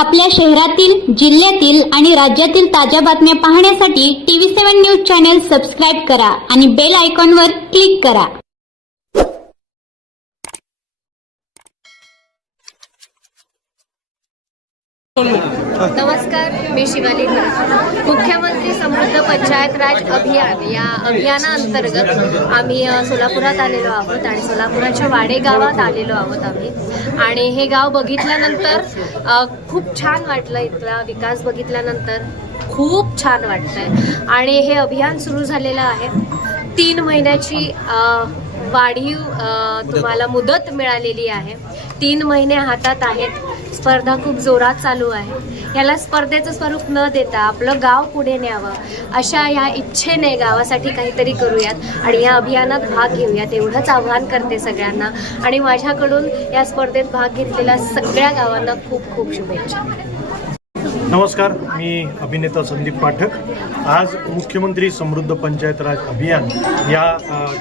आपल्या शहरातील, जिल्ह्यातील आणि राज्यातील ताज्या बातम्या पाहण्यासाठी TV7 न्यूज चॅनल सबस्क्राइब करा आणि बेल आयकॉनवर क्लिक करा। नमस्कार, मी शिवाली भरत। मुख्यमंत्री समृद्ध पंचायत राज अभियान या अभियानाअंतर्गत आम्ही सोलापुरात आलेलो आहोत आणि सोलापुराच्या वाडे गावात आलेलो आहोत आम्ही। आणि हे गाव बघितल्यानंतर खूप छान वाटलं। इथला विकास बघितल्यानंतर खूप छान वाटतंय। आणि हे अभियान सुरू झालेलं आहे। 3 महिन्याची वाढीव तुम्हाला मुदत मिळालेली आहे। 3 महिने हातात आहेत। स्पर्धा खूप जोरात चालू आहे। याला स्पर्धेचं स्वरूप न देता आपलं गाव पुढे न्यावं अशा या इच्छेने गावासाठी काहीतरी करूयात आणि या अभियानात भाग घेऊयात एवढंच आव्हान करते सगळ्यांना। आणि माझ्याकडून या स्पर्धेत भाग घेतलेल्या सगळ्या गावांना खूप खूप शुभेच्छा। नमस्कार, मी अभिनेता संदीप पाठक। आज मुख्यमंत्री समृद्ध पंचायत राज अभियान या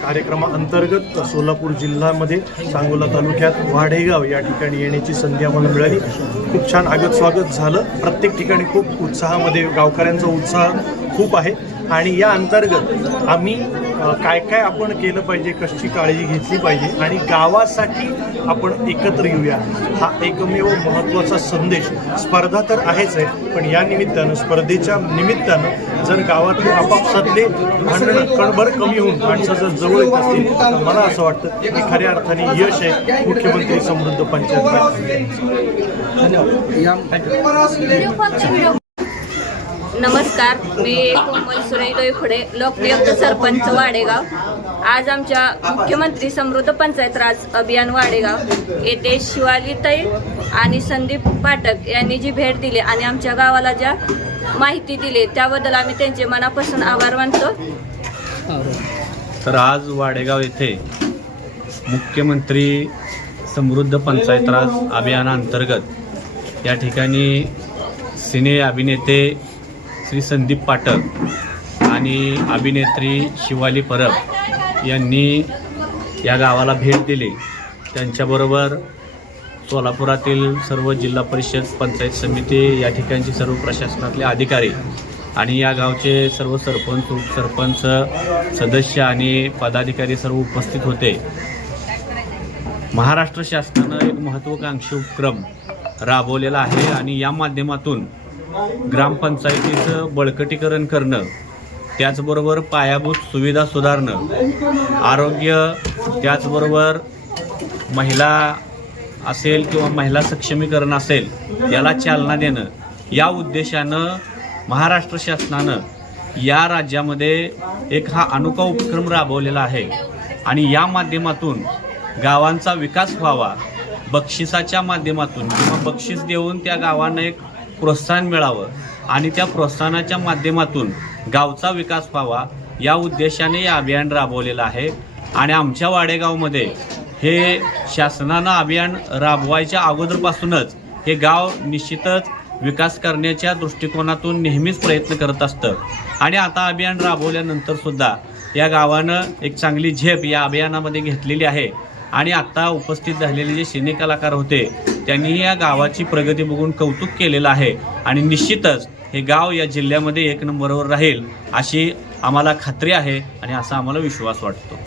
कार्यक्रमाअंतर्गत सोलापूर जिल्ह्यामध्ये सांगोला तालुक्यात वाडेगाव या ठिकाणी येण्याची संधी आम्हाला मिळाली। खूप छान स्वागत झालं। प्रत्येक ठिकाणी खूप उत्साहामध्ये गावकऱ्यांचा उत्साह खूप आहे आणि या अंतर्गत आम्ही काय काय आपण केलं पाहिजे, कशी काळजी घेतली पाहिजे आणि गावासाठी आपण एकत्र येऊया हा एकमेव महत्त्वाचा संदेश। स्पर्धा तर आहेच आहे, पण या निमित्तानं स्पर्धेच्या निमित्तानं जर गावातले आपापसातले भांडणं कणभर कमी होऊन माणसं जर जवळ येत असतील तर मला असं वाटतं की खऱ्या अर्थाने यश आहे मुख्यमंत्री समृद्ध पंचायत राज। नमस्कार, मी कोमल सुरेश डोईफोडे, लोकप्रिय सरपंच वाडेगाव। आज आमच्या मुख्यमंत्री समृद्ध पंचायत राज अभियान वाडेगाव येथे शिवालीताई आणि संदीप पाठक यांनी जी भेट दिली आणि आमच्या गावाला ज्या माहिती दिली त्याबद्दल आम्ही त्यांचे मनापासून आभार मानतो। तर आज वाडेगाव येथे मुख्यमंत्री समृद्ध पंचायत राज अभियानाअंतर्गत या ठिकाणी सिने अभिनेते श्री संदीप पाठक आणि अभिनेत्री शिवाली परब यांनी या गावाला भेट दिली। त्यांच्याबरोबर सोलापुरातील सर्व जिल्हा परिषद, पंचायत समिती, या ठिकाणचे सर्व प्रशासनातले अधिकारी आणि या गावचे सर्व सरपंच, उपसरपंच, सदस्य आणि पदाधिकारी सर्व उपस्थित होते। महाराष्ट्र शासनानं एक महत्त्वाकांक्षी उपक्रम राबवलेला आहे आणि या माध्यमातून ग्रामपंचायतीचं बळकटीकरण करणं, त्याचबरोबर पायाभूत सुविधा सुधारणं, आरोग्य, त्याचबरोबर महिला असेल किंवा महिला सक्षमीकरण असेल याला चालना देणं, या उद्देशानं महाराष्ट्र शासनानं या राज्यामध्ये एक हा अनोखा उपक्रम राबवलेला आहे। आणि या माध्यमातून गावांचा विकास व्हावा, बक्षिसाच्या माध्यमातून किंवा बक्षीस देऊन त्या गावांना एक प्रोत्साहन मिळावं आणि त्या प्रोत्साहनाच्या माध्यमातून गावचा विकास व्हावा या उद्देशाने हे अभियान राबवलेलं आहे। आणि आमच्या वाडेगावमध्ये हे शासनानं अभियान राबवायच्या अगोदरपासूनच हे गाव निश्चितच विकास करण्याच्या दृष्टिकोनातून नेहमीच प्रयत्न करत असतं आणि आता अभियान राबवल्यानंतर सुद्धा या गावानं एक चांगली झेप या अभियानामध्ये घेतलेली आहे। आणि आत्ता उपस्थित झालेले जे सिने कलाकार होते त्यांनी या गावाची प्रगती बघून कौतुक केलेलं आहे आणि निश्चितच हे गाव या जिल्ह्यामध्ये 1 नंबरवर राहील अशी आम्हाला खात्री आहे आणि असा आम्हाला विश्वास वाटतो।